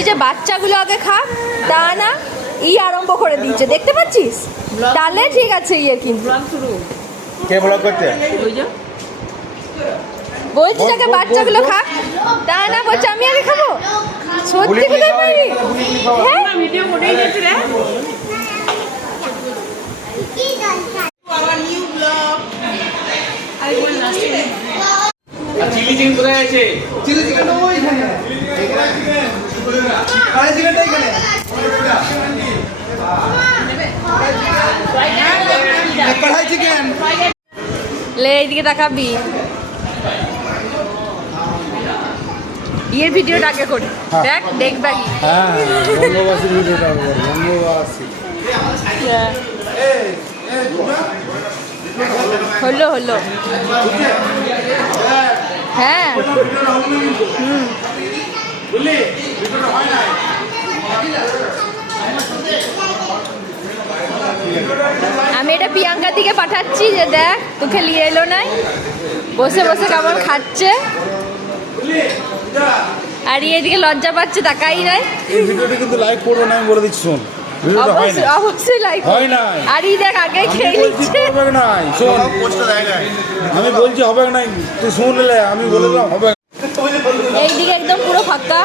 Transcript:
বলছি যে বাচ্চাগুলো আগে খাক, তা না আরম্ভ করে দিচ্ছে, দেখতে পাচ্ছিস? তাহলে ঠিক আছে কিন্তু কে ব্লগ করছে? বলছি আগে বাচ্চাগুলো খাক, তা না বলছে আমি আগে খাবো। সত্যি কোথায় পারি? হ্যাঁ ভিডিও করেই যাচ্ছে রে। চিলি চিকেন কোথায় আছে? চিলি চিকেন ওইখানে। কড়াই চিকেনটা এখানে। কড়াই চিকেন। লে এইদিকে তাকাবি। ভিডিওটা আগে করি, দেখ দেখবা কি? হ্যাঁ বঙ্গবাসীর ভিডিওটা বঙ্গবাসী। হলো হলো হ্যাঁ আমি এটা প্রিয়াঙ্কার দিকে পাঠাচ্ছি যে দেখ তোকে নিয়ে এলো নাই, বসে বসে কেমন খাচ্ছে, আর এদিকে লজ্জা পাচ্ছে, তাকাই নাই। এই ভিডিওটা কিন্তু লাইক করবো না, আমি বলে দিচ্ছি, শোন ভিডিওটা হয় না, অবশ্যই লাইক হয় না। আর দেখ আগে খেয়ে নিচ্ছে। হবে না, শোন আমি বলছি হবে না, তুই শুনলে আমি বলে দিলাম হবে না। এইদিকে একদম পুরো ফাঁকা।